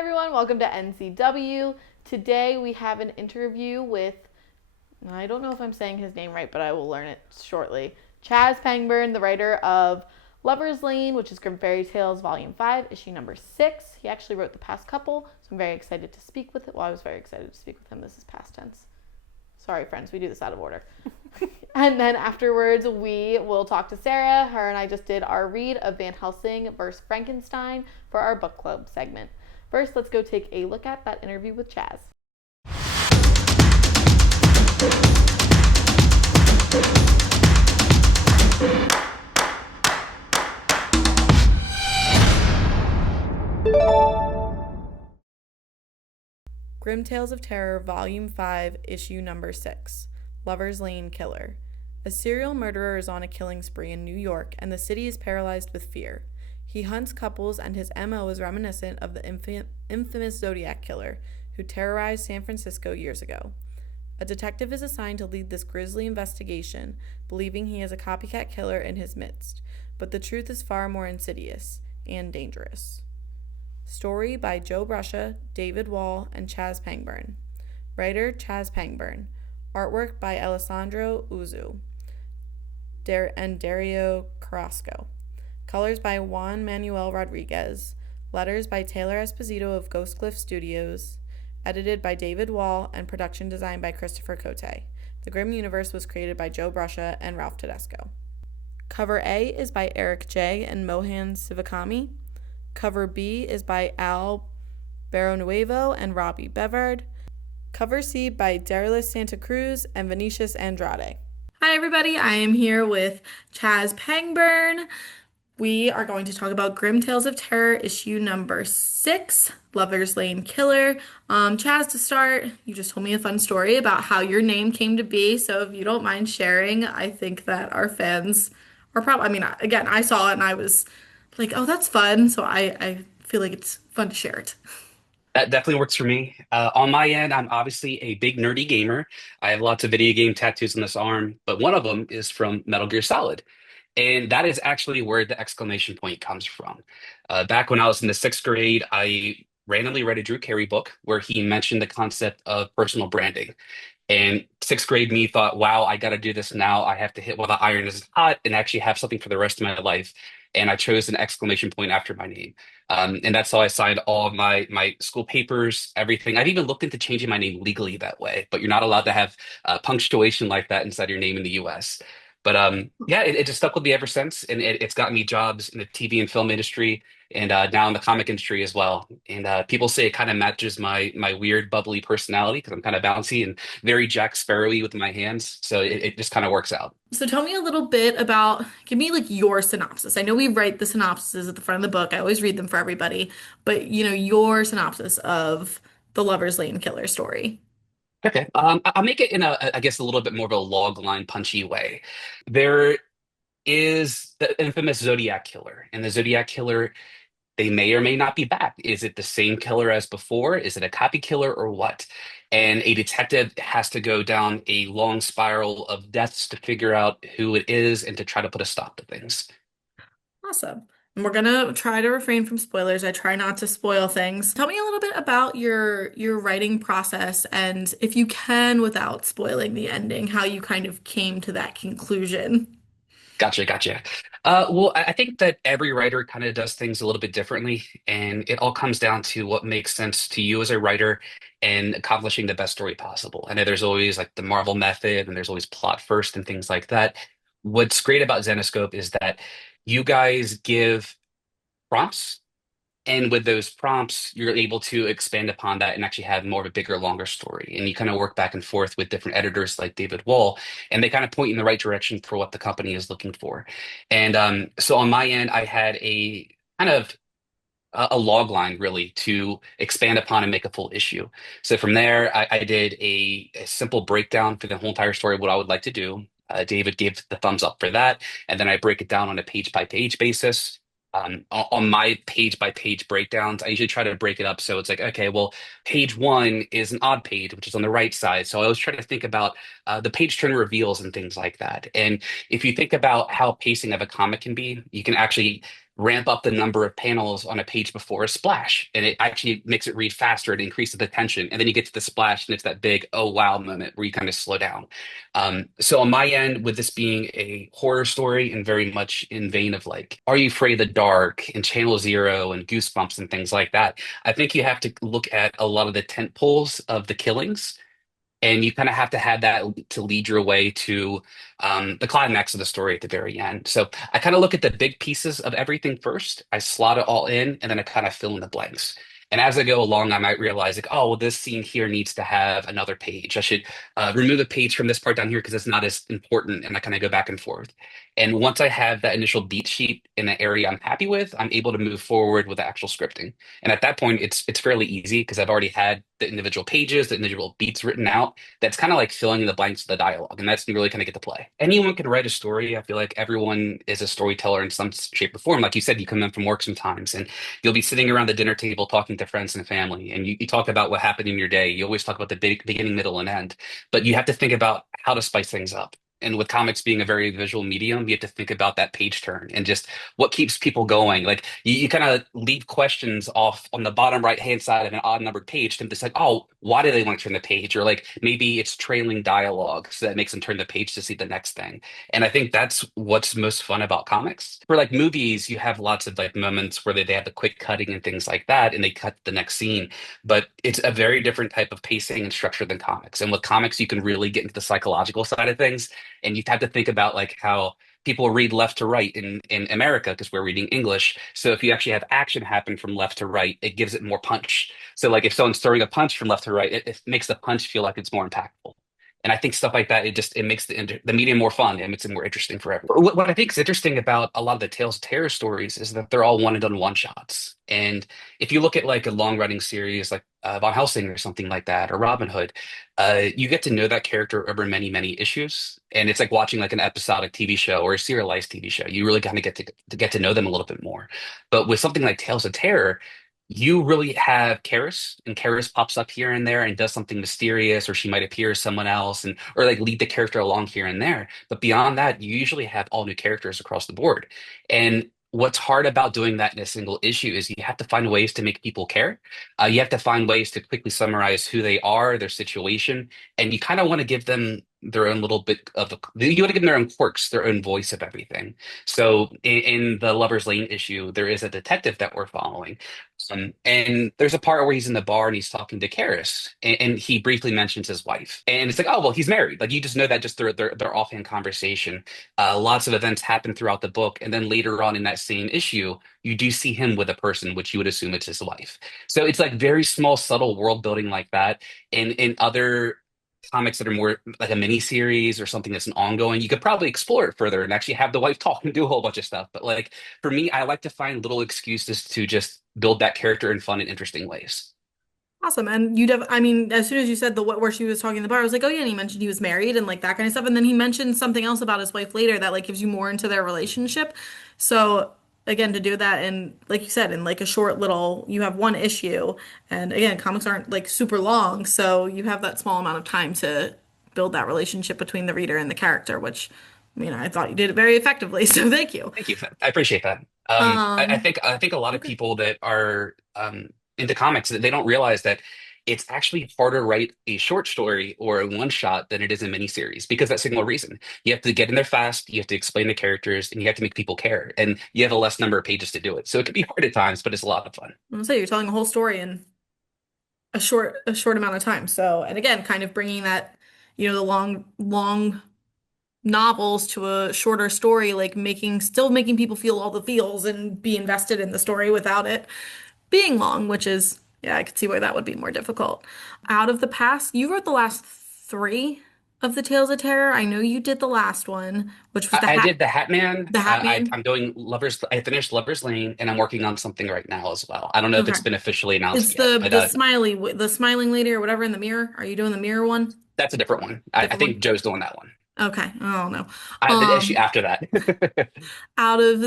everyone, welcome to NCW. Today we have an interview with, I don't know if I'm saying his name right, but I will learn it shortly. Chaz Pangburn, the writer of Lover's Lane, which is Grimm Fairy Tales Volume 5, issue number 6. He actually wrote the past couple, so I'm very excited to speak with him. Well, I was very excited to speak with him. This is past tense. Sorry, friends, we do this out of order. And then afterwards, we will talk to Sarah. Her and I just did our read of Van Helsing vs. Frankenstein for our book club segment. First, let's go take a look at that interview with Chaz. Grimm Tales of Terror, Volume 5, Issue Number 6, Lover's Lane Killer. A serial murderer is on a killing spree in New York, and the city is paralyzed with fear. He hunts couples, and his MO is reminiscent of the infamous Zodiac Killer, who terrorized San Francisco years ago. A detective is assigned to lead this grisly investigation, believing he has a copycat killer in his midst, but the truth is far more insidious and dangerous. Story by Joe Bruscia, David Wall, and Chaz Pangburn. Writer Chaz Pangburn. Artwork by Alessandro Uzu and Dario Carrasco. Colors by Juan Manuel Rodriguez. Letters by Taylor Esposito of Ghost Cliff Studios. Edited by David Wall and production design by Christopher Cote. The Grimm universe was created by Joe Bruscia and Ralph Tedesco. Cover A is by Eric J. and Mohan Sivakami. Cover B is by Al Baronuevo and Robbie Bevard. Cover C by Darius Santa Cruz and Venetius Andrade. Hi everybody, I am here with Chaz Pangburn. We are going to talk about Grimm Tales of Terror, issue number 6, Lover's Lane Killer. Chaz, to start, you just told me a fun story about how your name came to be, so if you don't mind sharing, I think that our fans are probably, again, I saw it and I was like, oh, that's fun, so I feel like it's fun to share it. That definitely works for me. On my end, I'm obviously a big nerdy gamer. I have lots of video game tattoos on this arm, but one of them is from Metal Gear Solid. And that is actually where the exclamation point comes from. Back when I was in the sixth grade, I randomly read a Drew Carey book where he mentioned the concept of personal branding. And sixth grade me thought, wow, I got to do this now. I have to hit while the iron is hot and actually have something for the rest of my life. And I chose an exclamation point after my name. And that's how I signed all of my school papers, everything. I've even looked into changing my name legally that way, but you're not allowed to have punctuation like that inside your name in the US. But yeah, it just stuck with me ever since. And it's gotten me jobs in the TV and film industry and now in the comic industry as well. And people say it kind of matches my weird, bubbly personality because I'm kind of bouncy and very Jack Sparrowy with my hands. So it just kind of works out. So tell me a little bit about, give me like your synopsis. I know we write the synopses at the front of the book. I always read them for everybody, but your synopsis of the Lover's Lane Killer story. Okay. I'll make it in I guess, a little bit more of a log line punchy way. There is the infamous Zodiac Killer, and the Zodiac Killer, they may or may not be back. Is it the same killer as before? Is it a copy killer or what? And a detective has to go down a long spiral of deaths to figure out who it is and to try to put a stop to things. Awesome. And we're gonna try to refrain from spoilers. I try not to spoil things. Tell me a little bit about your writing process and if you can, without spoiling the ending, how you kind of came to that conclusion. Gotcha, gotcha. Well, I think that every writer kind of does things a little bit differently, and it all comes down to what makes sense to you as a writer and accomplishing the best story possible. I know there's always like the Marvel method, and there's always plot first and things like that. What's great about Zenescope is that you guys give prompts, and with those prompts, you're able to expand upon that and actually have more of a bigger, longer story. And you kind of work back and forth with different editors like David Wall, and they kind of point you in the right direction for what the company is looking for. And so on my end, I had a kind of a log line really to expand upon and make a full issue. So from there, I did a simple breakdown for the whole entire story of what I would like to do. David gave the thumbs up for that, and then I break it down on a page by page basis. On my page by page breakdowns, I usually try to break it up so it's like, okay, well, page one is an odd page, which is on the right side. So I always try to think about the page turn reveals and things like that. And if you think about how pacing of a comic can be, you can actually ramp up the number of panels on a page before a splash, and it actually makes it read faster. It increases the tension, and then you get to the splash, and it's that big oh wow moment where you kind of slow down. So on my end, with this being a horror story and very much in vein of like Are You Afraid of the Dark and Channel Zero and Goosebumps and things like that, I think you have to look at a lot of the tent poles of the killings, and you kind of have to have that to lead your way to the climax of the story at the very end. So I kind of look at the big pieces of everything first. I slot it all in, and then I kind of fill in the blanks. And as I go along, I might realize like, oh, well, this scene here needs to have another page. I should remove a page from this part down here because it's not as important. And I kind of go back and forth. And once I have that initial beat sheet in an area I'm happy with, I'm able to move forward with the actual scripting. And at that point, it's fairly easy because I've already had the individual pages, the individual beats written out. That's kind of like filling in the blanks of the dialogue, and that's when you really kind of get to play. Anyone can write a story. I feel like everyone is a storyteller in some shape or form. Like you said, you come in from work sometimes, and you'll be sitting around the dinner table talking to friends and family, and you talk about what happened in your day. You always talk about the big beginning, middle, and end, but you have to think about how to spice things up. And with comics being a very visual medium, you have to think about that page turn and just what keeps people going. Like you kind of leave questions off on the bottom right hand side of an odd numbered page to just like, oh, why do they want to turn the page? Or like maybe it's trailing dialogue, so that makes them turn the page to see the next thing. And I think that's what's most fun about comics. For like movies, you have lots of like moments where they have the quick cutting and things like that, and they cut the next scene. But it's a very different type of pacing and structure than comics. And with comics, you can really get into the psychological side of things, and you have to think about like how people read left to right in America because we're reading English. So if you actually have action happen from left to right, it gives it more punch. So like if someone's throwing a punch from left to right, it makes the punch feel like it's more impactful. And I think stuff like that, it makes the medium more fun and makes it more interesting for everyone. What I think is interesting about a lot of the Tales of Terror stories is that they're all one and done one shots. And if you look at like a long running series like Van Helsing or something like that, or Robin Hood, you get to know that character over many, many issues. And it's like watching like an episodic TV show or a serialized TV show. You really kind of get to know them a little bit more. But with something like Tales of Terror, you really have Karis, and Karis pops up here and there and does something mysterious, or she might appear as someone else, and or like lead the character along here and there. But beyond that, you usually have all new characters across the board. And what's hard about doing that in a single issue is you have to find ways to make people care. You have to find ways to quickly summarize who they are, their situation, and you kind of want to give them their own little bit of you want to give them their own quirks, their own voice of everything. So in the Lover's Lane issue, there is a detective that we're following. And there's a part where he's in the bar and he's talking to Karis, and he briefly mentions his wife. And it's like, oh, well, he's married. Like you just know that just their offhand conversation. Lots of events happen throughout the book, and then later on in that same issue, you do see him with a person, which you would assume it's his wife. So it's like very small, subtle world building like that. And in other comics that are more like a mini series or something that's an ongoing, you could probably explore it further and actually have the wife talk and do a whole bunch of stuff. But like for me, I like to find little excuses to just build that character in fun and interesting ways. Awesome. And I mean, as soon as you said where she was talking in the bar, I was like, oh yeah, and he mentioned he was married and like that kind of stuff. And then he mentioned something else about his wife later that like gives you more into their relationship. So again, to do that in, like you said, in like a short little, you have one issue. And again, comics aren't like super long. So you have that small amount of time to build that relationship between the reader and the character, which, I mean, I thought you did it very effectively. So thank you. Thank you. I appreciate that. I think a lot of Okay. people that are into comics they don't realize that it's actually harder to write a short story or a one shot than it is a miniseries because that single reason. You have to get in there fast, you have to explain the characters, and you have to make people care. And you have a less number of pages to do it. So it can be hard at times, but it's a lot of fun. I'm gonna say you're telling a whole story in a short amount of time. So, and again, kind of bringing that, the long novels to a shorter story, like still making people feel all the feels and be invested in the story without it being long, which is, yeah, I could see why that would be more difficult. Out of the past, you wrote the last three of the Tales of Terror. I know you did the last one, which was I did the Hat Man. the Hat I'm Man. doing Lovers. I finished Lovers Lane, and I'm working on something right now as well. I don't know if Okay. it's been officially announced It's yet, but the smiling lady or whatever in the mirror. Are you doing the mirror one? that's a different one. I Different think one? Joe's doing that one. Okay. Oh no. I have the issue Um, after that. out of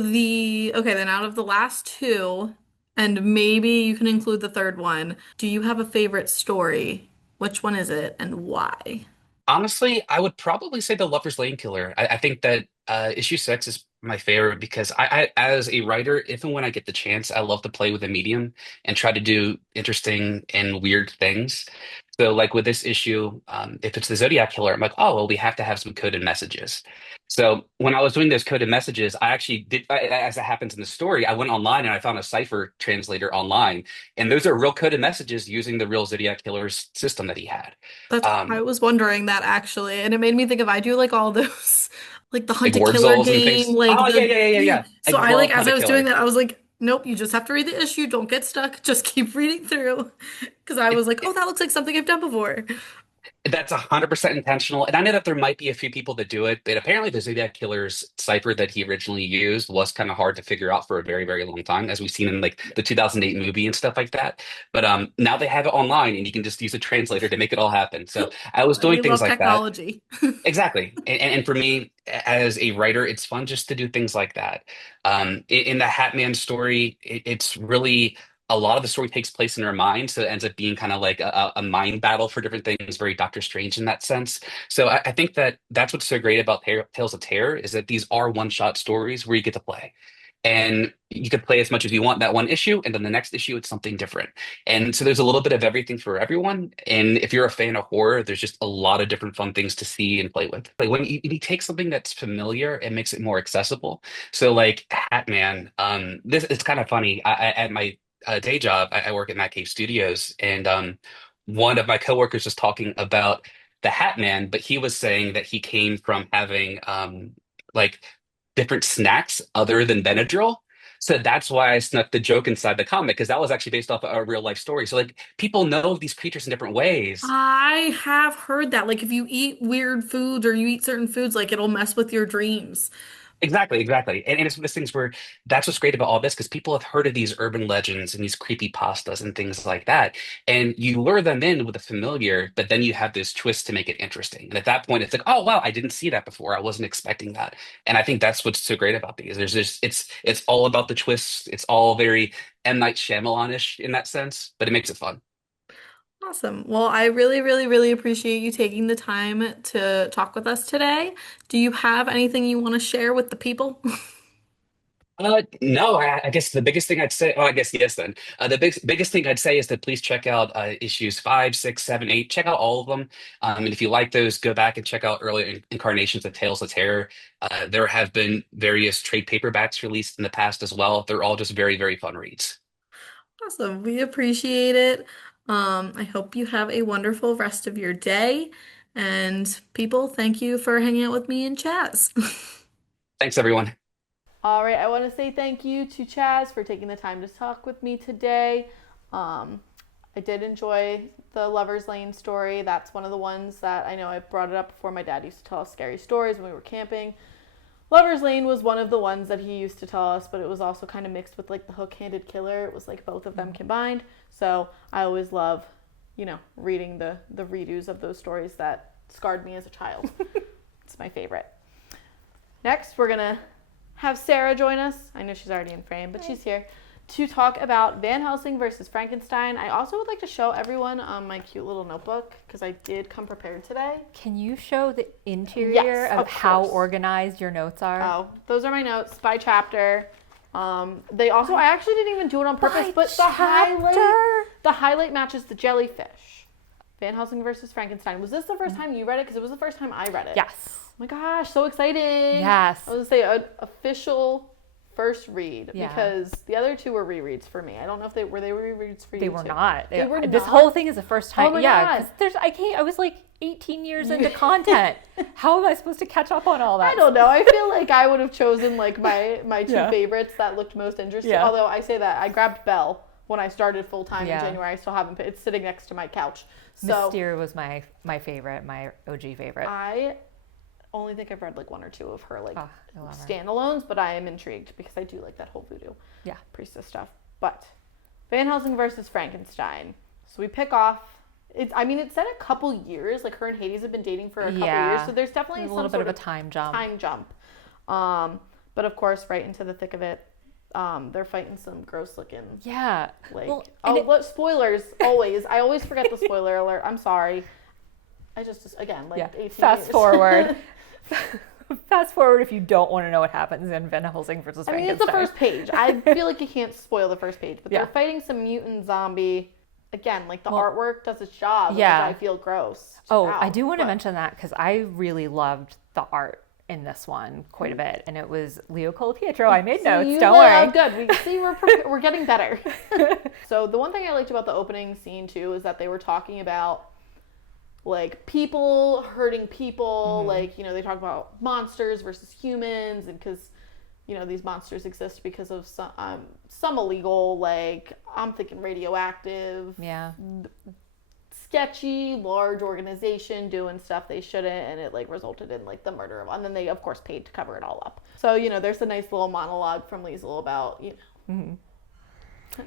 the last two, and maybe you can include the third one, do you have a favorite story? Which one is it and why? Honestly, I would probably say the Lover's Lane Killer. I think that issue 6 is my favorite because as a writer, if and when I get the chance, I love to play with a medium and try to do interesting and weird things. So, like with this issue, if it's the Zodiac Killer, I'm like, oh, well, we have to have some coded messages. So, when I was doing those coded messages, I actually did, as it happens in the story, I went online and I found a cipher translator online, and those are real coded messages using the real Zodiac Killer's system that he had. I Um, was wondering that actually, and it made me think of I do like all those like the like Hunt a word Killer zolls and game, things. like Oh, yeah, the yeah, yeah, yeah, yeah. yeah. I So I like love as Hunt I a was doing Killer. that, I was like, nope, you just have to read the issue, don't get stuck, just keep reading through. Because I was like, oh, that looks like something I've done before. That's 100% intentional. And I know that there might be a few people that do it, but apparently the Zodiac Killer's cipher that he originally used was kind of hard to figure out for a very, very long time, as we've seen in like the 2008 movie and stuff like that. But now they have it online and you can just use a translator to make it all happen. So I was doing I things love like that. technology. Exactly. And for me, as a writer, it's fun just to do things like that. In the Hat Man story, it's really a lot of the story takes place in our mind. So it ends up being kind of like a mind battle for different things, very Doctor Strange in that sense. So I think that that's what's so great about Tales of Terror is that these are one-shot stories where you get to play. And you can play as much as you want that one issue, and then the next issue, it's something different. And so there's a little bit of everything for everyone. And if you're a fan of horror, there's just a lot of different fun things to see and play with. Like when you take something that's familiar and makes it more accessible. So like Hat Man, this it's kind of funny. At my day job, I work at Matt Cave Studios, and one of my coworkers was talking about the Hat Man, but he was saying that he came from having like different snacks other than Benadryl. So that's why I snuck the joke inside the comic because that was actually based off a real life story. So like people know these creatures in different ways. I have heard that like if you eat weird foods or you eat certain foods, like it'll mess with your dreams. Exactly, exactly. And it's one of those things where that's what's great about all this because people have heard of these urban legends and these creepy pastas and things like that. And you lure them in with a familiar, but then you have this twist to make it interesting. And at that point, it's like, oh wow, I didn't see that before. I wasn't expecting that. And I think that's what's so great about these. There's just it's all about the twists. It's all very M. Night Shyamalan-ish in that sense, but it makes it fun. Awesome. Well, I really, really, really appreciate you taking the time to talk with us today. Do you have anything you want to share with the people? No, I guess the biggest thing I'd say, oh, I guess yes then. The biggest thing I'd say is that please check out issues 5, 6, 7, 8. Check out all of them. And if you like those, go back and check out earlier incarnations of Tales of Terror. There have been various trade paperbacks released in the past as well. They're all just very, very fun reads. Awesome. We appreciate it. I hope you have a wonderful rest of your day. And people, thank you for hanging out with me and Chaz. Thanks, everyone. All right, I want to say thank you to Chaz for taking the time to talk with me today. Um, I did enjoy the Lover's Lane story. That's one of the ones that I know I brought it up before. My dad used to tell us scary stories when we were camping. Lover's Lane was one of the ones that he used to tell us, but it was also kind of mixed with like the hook-handed killer. It was like both of them combined. So I always love, reading the redos of those stories that scarred me as a child. It's my favorite. Next, we're gonna have Sarah join us. I know she's already in frame, but she's here to talk about Van Helsing versus Frankenstein. I also would like to show everyone my cute little notebook because I did come prepared today. Can you show the interior Yes, of of how course. organized your notes are? Oh, those are my notes by chapter. They also, I actually didn't even do it on purpose, but the highlight matches the jellyfish. Van Helsing versus Frankenstein. Was this the first time you read it? Because it was the first time I read it. Yes. Oh my gosh, so exciting. Yes. I was going to say an official first read Yeah. because the other two were rereads for me. I don't know if they were rereads for you They were too? not. They were This not? whole thing is the first time. Oh my yeah, God. because I was like 18 years into content. How am I supposed to catch up on all that? I don't know. I feel like I would have chosen like my two Yeah. favorites that looked most interesting. Yeah. Although I say that I grabbed Belle when I started full time Yeah. in January. I still haven't. It's sitting next to my couch. So Mystere was my favorite, my OG favorite. I only think I've read like one or two of her like Oh, I love her. standalones, but I am intrigued because I do like that whole voodoo Yeah. priestess stuff. But Van Helsing versus Frankenstein. So we pick off. It said a couple years. Like her and Hades have been dating for a couple years, so there's definitely There's a some little bit sort of a time jump. time jump. But of course, right into the thick of it, they're fighting some gross looking. Yeah. Like, Well, spoilers always. I always forget the spoiler alert. I'm sorry. I just again like yeah. 18 Fast years. forward. Fast forward if you don't want to know what happens in Van Helsing versus I mean, Frankenstein. it's the first page. I feel like you can't spoil the first page, but Yeah. they're fighting some mutant zombie. Again, like the artwork does its job. Yeah. Which I feel gross. Oh, Wow. I do want to But mention that because I really loved the art in this one quite a bit, and it was Leo Colapietro. I made notes. you Don't know, worry. good. We see we're getting better. So the one thing I liked about the opening scene too is that they were talking about like people hurting people. Like, you know, they talk about monsters versus humans, and because, you know, these monsters exist because of some illegal, like, I'm thinking radioactive, Yeah. sketchy, large organization doing stuff they shouldn't, and it, like, resulted in, like, the murder of, and then they, of course, paid to cover it all up. So, you know, there's a nice little monologue from Liesel about, you know,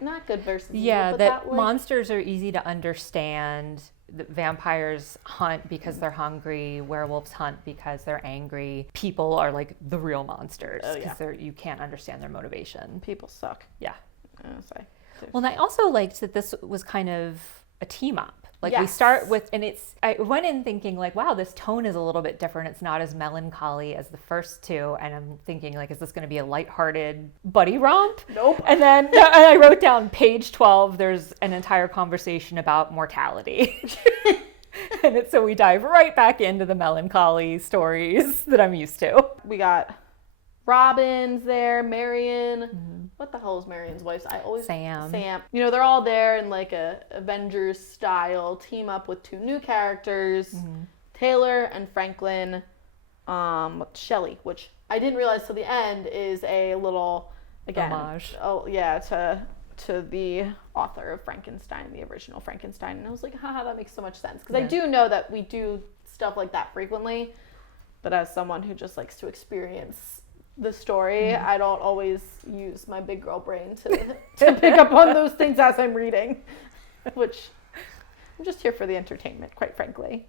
not good versus Yeah, evil, but that like, monsters are easy to understand. The vampires hunt because they're hungry. Werewolves hunt because they're angry. People are like the real monsters because you can't understand their motivation. people suck. Yeah. I was like, Well, and I also liked that this was kind of a team up. Like we Yes. start with, and I went in thinking like, wow, this tone is a little bit different. It's not as melancholy as the first two. And I'm thinking like, is this going to be a lighthearted buddy romp? Nope. And then I wrote down page 12, there's an entire conversation about mortality. So we dive right back into the melancholy stories that I'm used to. we got Robin's there, Marion. What the hell is Marion's wife's? I always Sam. You know, they're all there in like a Avengers style team up with two new characters, Taylor and Franklin. Shelley, which I didn't realize till the end is a little Homage. Oh yeah, to the author of Frankenstein, the original Frankenstein, and I was like, haha, that makes so much sense because I do know that we do stuff like that frequently, but as someone who just likes to experience the story, I don't always use my big girl brain to pick up on those things as I'm reading, which I'm just here for the entertainment, quite frankly.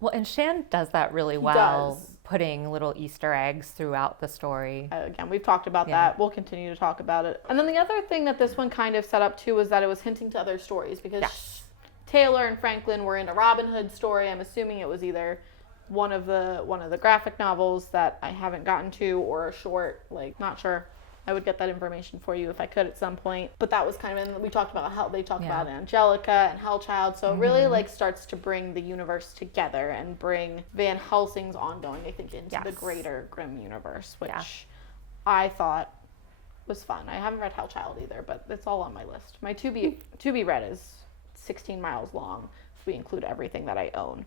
Well, and Shan does that really well, does. putting little Easter eggs throughout the story. Again, we've talked about Yeah. that. We'll continue to talk about it. And then the other thing that this one kind of set up too was that it was hinting to other stories because Yes. Taylor and Franklin were in a Robin Hood story. I'm assuming it was either one of the graphic novels that I haven't gotten to or a short, like, not sure. I would get that information for you if I could at some point. But that was kind of, and we talked about how they talked about Angelica and Hellchild. So it really like starts to bring the universe together and bring Van Helsing's ongoing, I think, into the greater Grimm universe, which I thought was fun. I haven't read Hellchild either, but it's all on my list. My to be read is 16 miles long if we include everything that I own.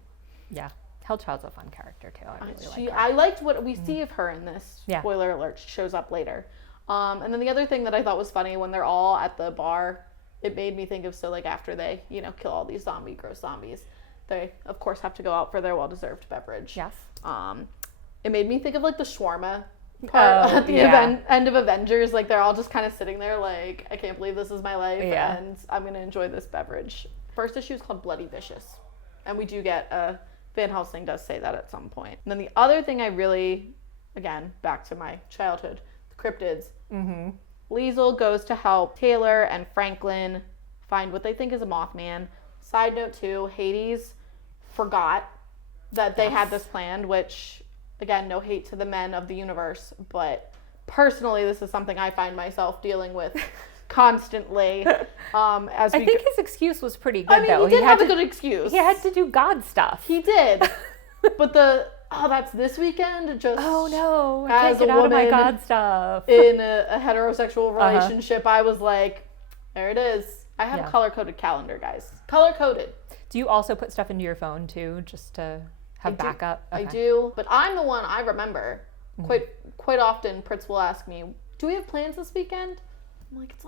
Yeah. Hellchild's a fun character too. I really like her. I liked what we see of her in this. Yeah. Spoiler alert, she shows up later. And then the other thing that I thought was funny when they're all at the bar, it made me think of, so like after they, you know, kill all these gross zombies, they of course have to go out for their well-deserved beverage. Yes. It made me think of like the shawarma part at the end of Avengers. Like they're all just kind of sitting there like, I can't believe this is my life and I'm going to enjoy this beverage. First issue is called Bloody Vicious. And we do get, Van Helsing does say that at some point. And then the other thing I really, again, back to my childhood, the cryptids. Liesel goes to help Taylor and Franklin find what they think is a Mothman. Side note too, Hades forgot that they had this planned, which, again, no hate to the men of the universe, but personally this is something I find myself dealing with constantly. I think his excuse was pretty good, I mean, though. he did have a good excuse. He had to do God stuff. He did. But that's this weekend? Just oh no, I as can't get a out of my woman God stuff. in a heterosexual relationship, I was like, there it is. I have a color-coded calendar, guys. Color-coded. Do you also put stuff into your phone too, just to have backup? I do, but I'm the one I remember. Quite often, Pritz will ask me, do we have plans this weekend? I'm like, it's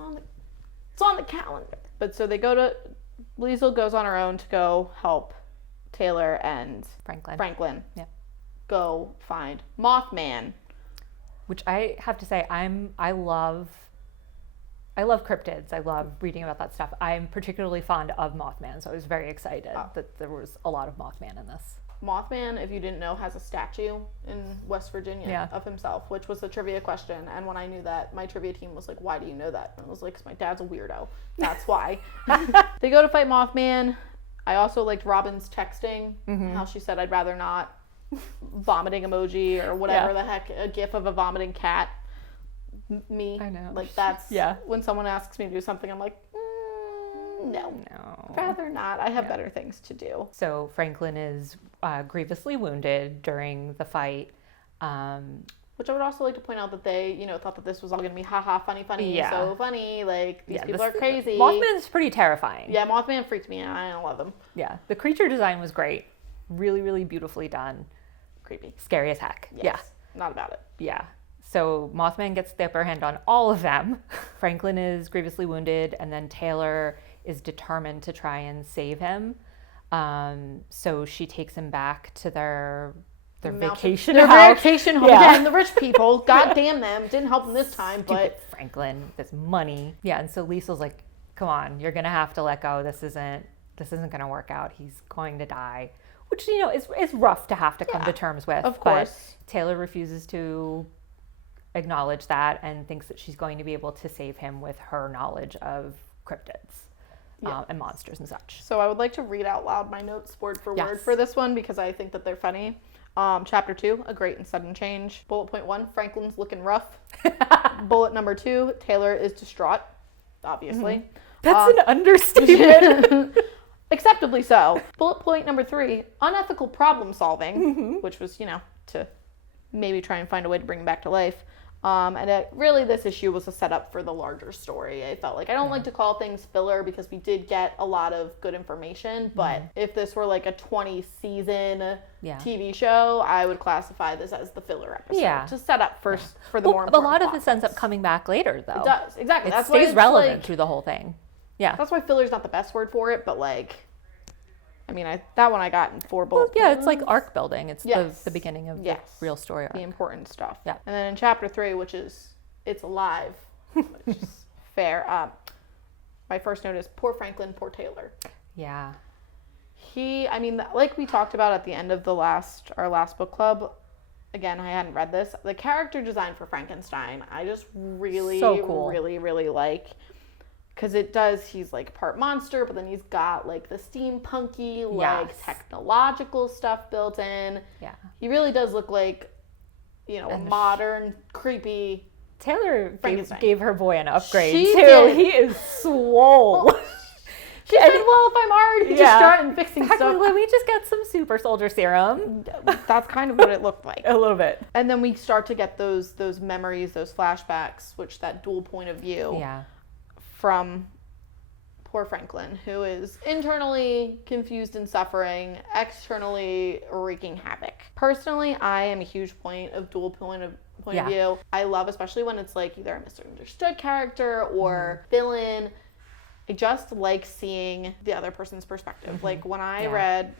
on the calendar. But so Liesel goes on her own to go help Taylor and Franklin. Yeah. Go find Mothman. Which I have to say, I love cryptids. I love reading about that stuff. I'm particularly fond of Mothman, so I was very excited that there was a lot of Mothman in this. Mothman, if you didn't know, has a statue in West Virginia of himself, which was a trivia question. And when I knew that, my trivia team was like, why do you know that? And I was like, because my dad's a weirdo. That's why. They go to fight Mothman. I also liked Robin's texting, how she said, I'd rather not. vomiting emoji or whatever the heck, a gif of a vomiting cat. Me. I know. Like, that's when someone asks me to do something, I'm like, no. Rather not. I have better things to do. So Franklin is grievously wounded during the fight. Which I would also like to point out that they, thought that this was all going to be haha, funny, so funny. Like, these people are crazy. Mothman's pretty terrifying. Yeah, Mothman freaked me out. I don't love him. Yeah, the creature design was great. Really, really beautifully done. Creepy. Scary as heck. Yes. Yeah. Not about it. Yeah. So Mothman gets the upper hand on all of them. Franklin is grievously wounded, and then Taylor is determined to try and save him. So she takes him back to their vacation house. Their vacation home. Yeah, and the rich people, god damn them, didn't help them this time, but Franklin, this money. Yeah, and so Liesel's like, come on, you're gonna have to let go. This isn't gonna work out. He's going to die. Which, is rough to have to come to terms with. Of course. But Taylor refuses to acknowledge that and thinks that she's going to be able to save him with her knowledge of cryptids and monsters and such. So I would like to read out loud my notes word for word for this one because I think that they're funny. Chapter 2, a great and sudden change. Bullet point 1, Franklin's looking rough. Bullet number 2, Taylor is distraught, obviously. Mm-hmm. That's an understatement. Acceptably so. Bullet point number 3, unethical problem solving, which was, to maybe try and find a way to bring him back to life. And really this issue was a setup for the larger story. I felt like I don't like to call things filler because we did get a lot of good information, but if this were like a 20 season TV show, I would classify this as the filler episode to set up for the more important a lot of plot this ends up points. coming back later though. It does, exactly. It That's why stays it's relevant through the whole thing. Yeah. That's why filler's not the best word for it, but like, I mean, that one I got in 4 bullets. Yeah, it's like arc building. It's the beginning of the real story arc. The important stuff. Yeah. And then in chapter 3, which is It's Alive, which is fair. My first note is poor Franklin, poor Taylor. Yeah. Like we talked about at the end of our last book club, again, I hadn't read this. The character design for Frankenstein, I just really, really, really like. Because he's like part monster, but then he's got like the steampunky, technological stuff built in. Yeah. He really does look like, a modern, creepy Taylor gave her boy an upgrade she too. Did. He is swole. She said, well, if I'm already just fixing stuff. Let me just get some super soldier serum. That's kind of what it looked like. A little bit. And then we start to get those memories, those flashbacks, which that dual point of view. Yeah. From poor Franklin, who is internally confused and suffering, externally wreaking havoc. Personally, I am a huge dual point of view. I love, especially when it's like either a misunderstood character or villain. I just like seeing the other person's perspective. Like when I read,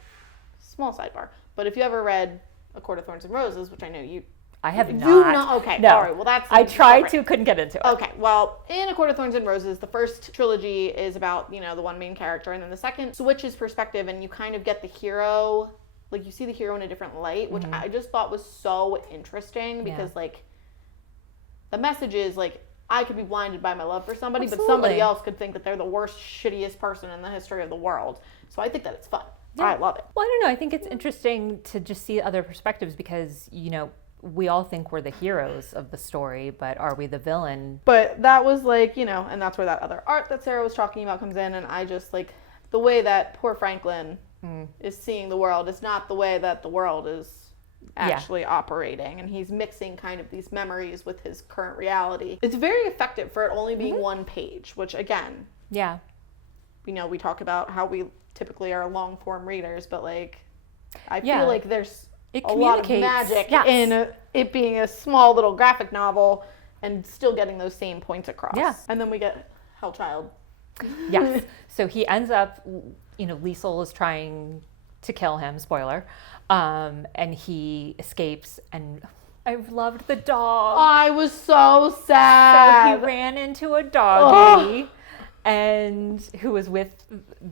small sidebar, but if you ever read A Court of Thorns and Roses, which I know I have not. Okay. No. All right. Well, that's. I tried to, couldn't get into it. Okay. Well, in A Court of Thorns and Roses, the first trilogy is about, the one main character, and then the second switches perspective, and you kind of get the hero, like you see the hero in a different light, which I just thought was so interesting because, like, the message is, like, I could be blinded by my love for somebody, but somebody else could think that they're the worst, shittiest person in the history of the world. So I think that it's fun. Yeah. I love it. Well, I don't know. I think it's interesting to just see other perspectives because, we all think we're the heroes of the story, but are we the villain? But that was like, and that's where that other art that Sarah was talking about comes in, and I just like the way that poor Franklin is seeing the world is not the way that the world is actually operating, and he's mixing kind of these memories with his current reality. It's very effective for it only being one page, which again, we talk about how we typically are long form readers, but like I feel like there's a lot of magic in it being a small little graphic novel and still getting those same points across. Yeah. And then we get Hellchild. Yes. So he ends up, Liesel is trying to kill him, spoiler, and he escapes, and I loved the dog. I was so sad. So he ran into a doggy. And who was with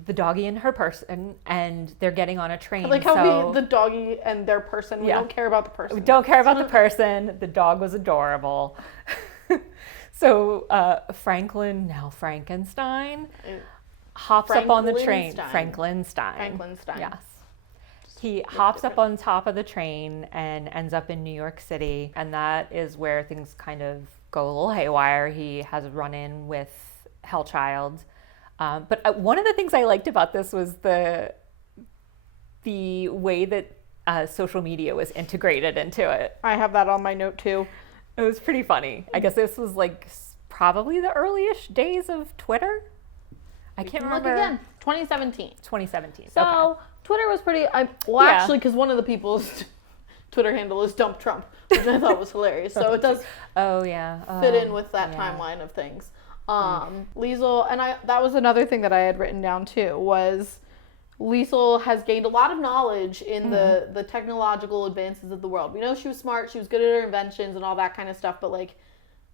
the doggy and her person, and they're getting on a train. Like how the doggy and their person, we don't care about the person. We don't care about the person. The dog was adorable. So Franklin, now Frankenstein, hops up on the train. Franklinstein. Yes. He hops up on top of the train and ends up in New York City. And that is where things kind of go a little haywire. He has a run-in with Hellchild. But one of the things I liked about this was the way that social media was integrated into it. I have that on my note too. It was pretty funny. I guess this was like probably the early-ish days of Twitter. I can't remember. Look again, 2017. 2017. So okay. Twitter was pretty, actually, because one of the people's Twitter handle is Dump Trump, which I thought was hilarious. So it does fit in with that timeline of things. Liesl, and that was another thing that I had written down too, was Liesl has gained a lot of knowledge in the technological advances of the world. We know she was smart, she was good at her inventions and all that kind of stuff, but like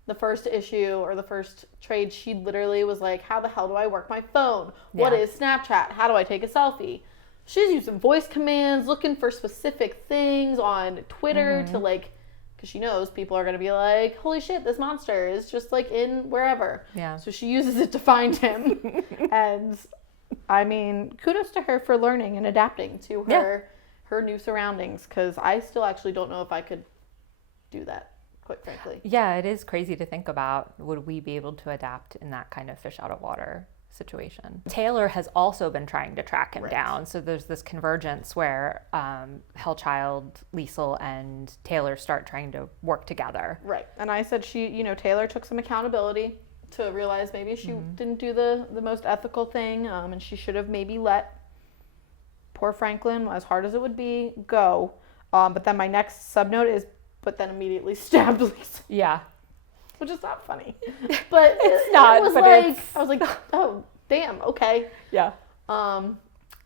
the first issue or the first trade, she literally was like, how the hell do I work my phone? What is Snapchat? How do I take a selfie? She's using voice commands, looking for specific things on Twitter to like, because she knows people are going to be like, holy shit, this monster is just like in wherever. Yeah. So she uses it to find him. And I mean, kudos to her for learning and adapting to her new surroundings, because I still actually don't know if I could do that, quite frankly. Yeah, it is crazy to think about. Would we be able to adapt in that kind of fish out of water situation? Taylor has also been trying to track him down. So there's this convergence where Hellchild, Liesl, and Taylor start trying to work together. Right. And I said Taylor took some accountability to realize maybe she didn't do the most ethical thing, and she should have maybe let poor Franklin, as hard as it would be, go. But then my next subnote is, but then immediately stabbed Liesl. Yeah. Which is not funny. But it's not, it was but like, I was like, oh, damn, okay. Yeah.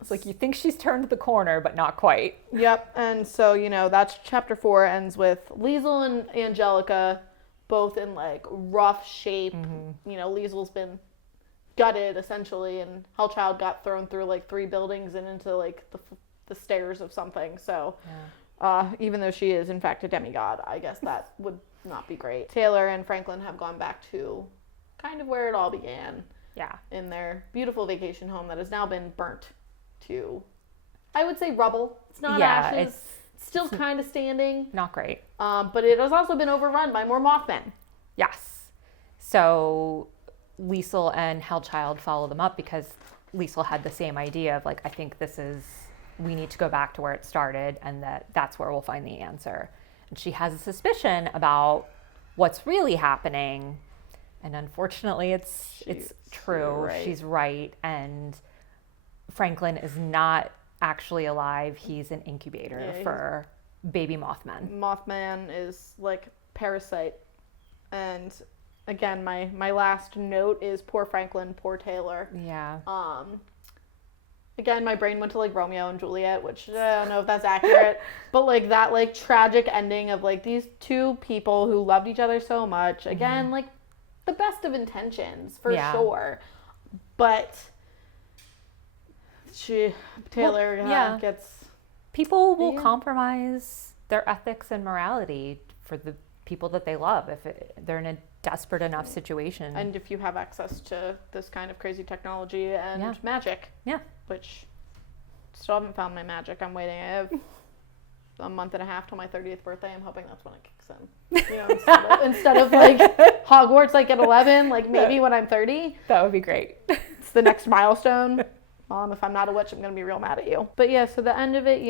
It's like you think she's turned the corner, but not quite. Yep. And so, that's chapter 4 ends with Liesl and Angelica both in like rough shape. Liesl's been gutted essentially, and Hellchild got thrown through like 3 buildings and into like the stairs of something. So even though she is in fact a demigod, I guess that would not be great. Taylor and Franklin have gone back to kind of where it all began. Yeah. In their beautiful vacation home that has now been burnt to, I would say, rubble. It's not ashes. It's still kind of standing. Not great. But it has also been overrun by more Mothmen. Yes. So Liesl and Hellchild follow them up because Liesl had the same idea of like, I think we need to go back to where it started, and that's where we'll find the answer. And she has a suspicion about what's really happening. And unfortunately, it's true. Right. She's right. And Franklin is not actually alive. He's an incubator for baby Mothman. Mothman is like parasite. And again, my last note is poor Franklin, poor Taylor. Yeah. Again, my brain went to like Romeo and Juliet, which I don't know if that's accurate, but like that like tragic ending of like these 2 people who loved each other so much. Again, like the best of intentions for sure, but Taylor gets. People will compromise their ethics and morality for the people that they love if they're in a desperate enough situation. And if you have access to this kind of crazy technology and magic. Yeah. Which still haven't found my magic. I'm waiting. I have a month and a half till my 30th birthday. I'm hoping that's when it kicks in. Instead of like Hogwarts like at 11, like maybe when I'm 30. That would be great. It's the next milestone. Mom, if I'm not a witch, I'm going to be real mad at you. But yeah, so the end of it,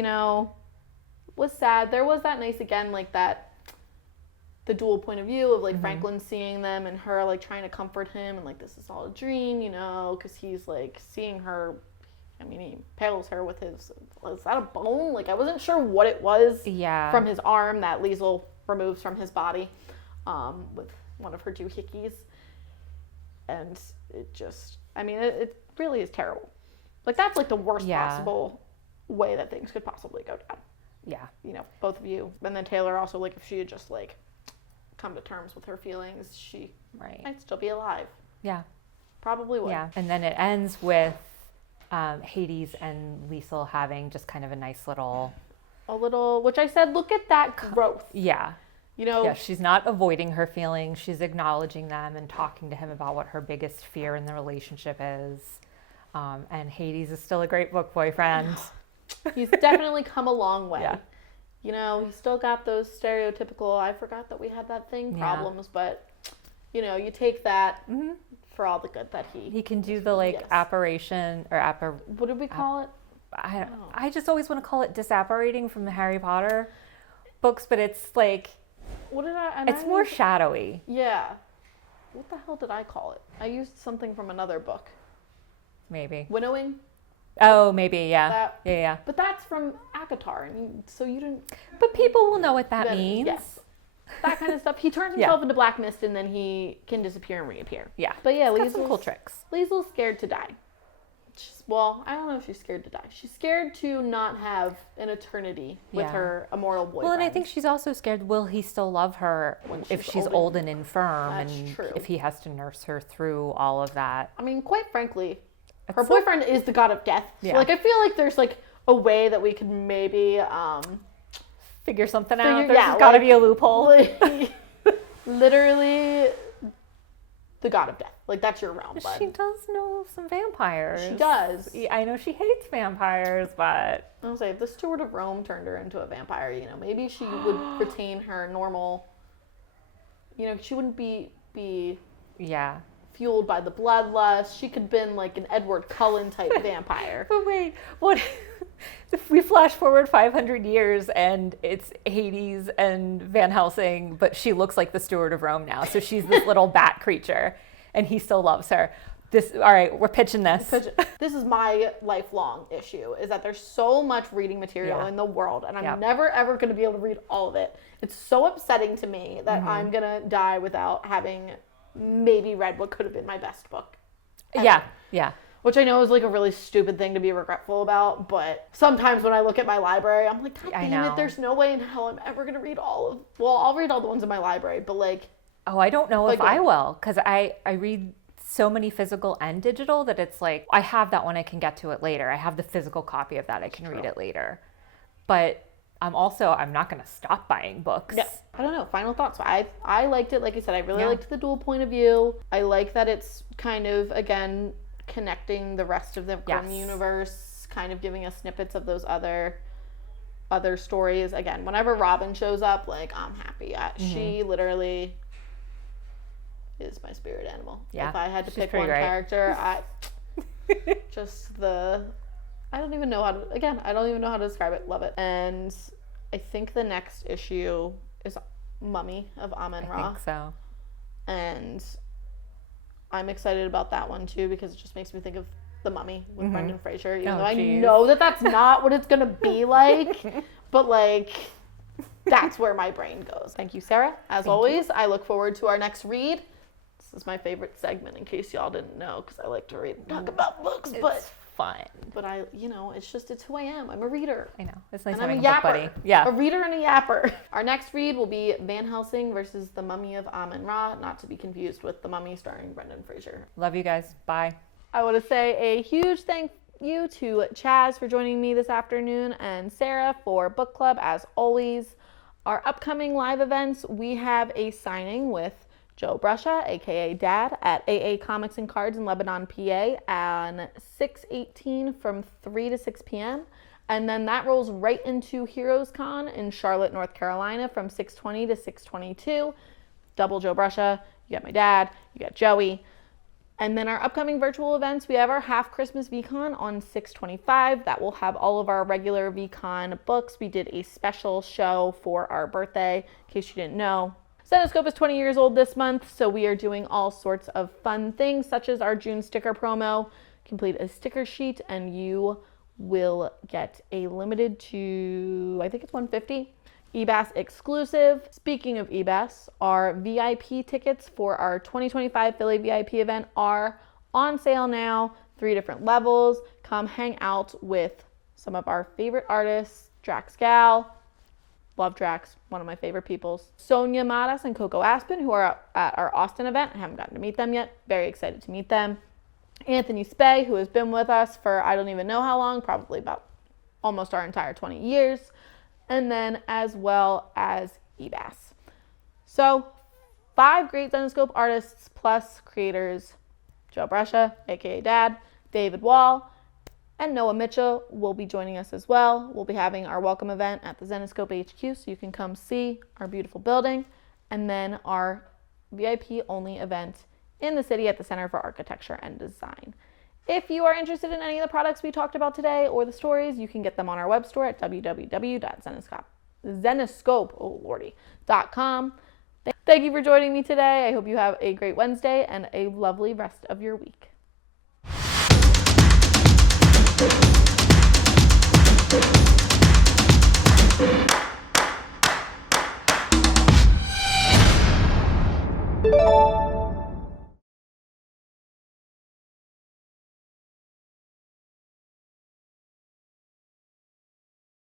was sad. There was that nice, again, like the dual point of view of like Franklin seeing them and her like trying to comfort him and like this is all a dream, because he's like seeing her. I mean, he impales her with is that a bone? Like I wasn't sure what it was from his arm that Liesl removes from his body with one of her doohickeys. And it just, it really is terrible. Like that's like the worst possible way that things could possibly go down. Yeah. Both of you. And then Taylor also, like if she had just like come to terms with her feelings, she might still be alive. Yeah. Probably would. Yeah. And then it ends with Hades and Liesl having just kind of a nice little... which I said, look at that growth. Yeah. Yeah, she's not avoiding her feelings. She's acknowledging them and talking to him about what her biggest fear in the relationship is. And Hades is still a great book boyfriend. He's definitely come a long way. Yeah. You know, he's still got those stereotypical, I forgot that we had that thing problems, but, you know, you take that for all the good that he can do the like apparition or what did we call it? I just always want to call it disapparating from the Harry Potter books, but it's like, what did it's more shadowy. Yeah. What the hell did I call it? I used something from another book. Maybe. Winnowing? Oh, maybe, yeah. Yeah. But that's from ACOTAR, and so you didn't... But people will know what that means. Yes. That kind of stuff. He turns himself into black mist, and then he can disappear and reappear. Yeah. But yeah, Liesel's some cool tricks. Liesel's scared to die. Well, I don't know if she's scared to die. She's scared to not have an eternity with her immortal boyfriend. Well, and I think she's also scared, will he still love her if she's old and infirm, and if he has to nurse her through all of that? I mean, quite frankly, her boyfriend is the god of death. So, like, I feel like there's, like, a way that we could maybe... figure something out. There's got to be a loophole. Literally the god of death. Like, that's your realm, bud. She does know some vampires. She does. I know she hates vampires, but... I'll say, if the Steward of Rome turned her into a vampire, you know, maybe she would retain her normal... You know, she wouldn't be fueled by the bloodlust. She could have been like an Edward Cullen type vampire. But wait, what if we flash forward 500 years and it's Hades and Van Helsing, but she looks like the Steward of Rome now. So she's this little bat creature and he still loves her. All right, we're pitching this. This is my lifelong issue, is that there's so much reading material in the world, and I'm never, ever going to be able to read all of it. It's so upsetting to me that I'm going to die without having maybe read what could have been my best book ever. Yeah. Which I know is like a really stupid thing to be regretful about, but sometimes when I look at my library, I'm like, God damn it, there's no way in hell I'm ever going to read I'll read all the ones in my library, but like... Oh, I don't know if I will, because I read so many physical and digital that it's like, I have that one, I can get to it later. I have the physical copy of that, I can read it later. But I'm not going to stop buying books. No, I don't know. Final thoughts. I liked it. Like I said, I really liked the dual point of view. I like that it's kind of, again, connecting the rest of the Grimm universe, kind of giving us snippets of those other stories. Again, whenever Robin shows up, like, I'm happy. She literally is my spirit animal. Yeah, if I had to pick one character, I don't even know how to describe it. Love it. And I think the next issue is Mummy of Amun-Ra. I think so. And I'm excited about that one too, because it just makes me think of The Mummy with Brendan Fraser, even though I know that that's not what it's going to be like, but like, that's where my brain goes. Thank you, Sarah. As always, I look forward to our next read. This is my favorite segment, in case y'all didn't know, because I like to read and talk about books, but fun. But it's who I am. I'm a reader. I know. It's nice and having I'm a book buddy. yapper. Yeah. A reader and a yapper. Our next read will be Van Helsing versus The Mummy of Amun-Ra, not to be confused with The Mummy starring Brendan Fraser. Love you guys. Bye. I want to say a huge thank you to Chaz for joining me this afternoon and Sarah for book club, as always. Our upcoming live events, we have a signing with Joe Brusha, aka Dad, at AA Comics and Cards in Lebanon, PA on 6/18 from 3 to 6 p.m. And then that rolls right into Heroes Con in Charlotte, North Carolina from 6:20 to 6:22. Double Joe Brusha. You got my dad. You got Joey. And then our upcoming virtual events, we have our Half Christmas VCon on 6/25. That will have all of our regular VCon books. We did a special show for our birthday, in case you didn't know. Zenescope is 20 years old this month, so we are doing all sorts of fun things, such as our June sticker promo. Complete a sticker sheet, and you will get a limited to, I think it's 150, eBass exclusive. Speaking of eBass, our VIP tickets for our 2025 Philly VIP event are on sale now, 3 different levels. Come hang out with some of our favorite artists, Drax Gal, love Drax, one of my favorite peoples, Sonia Matas and Coco Aspen, who are at our Austin event. I haven't gotten to meet them yet. Very excited to meet them. Anthony Spey, who has been with us for I don't even know how long, probably about almost our entire 20 years. And then as well as eBass. So 5 great Zenescope artists plus creators: Joe Brusha, aka Dad, David Wall, And Noah Mitchell will be joining us as well. We'll be having our welcome event at the Zenescope HQ, so you can come see our beautiful building, and then our VIP only event in the city at the Center for Architecture and Design. If you are interested in any of the products we talked about today or the stories, you can get them on our web store at www.zenescope.com. Thank you for joining me today. I hope you have a great Wednesday and a lovely rest of your week.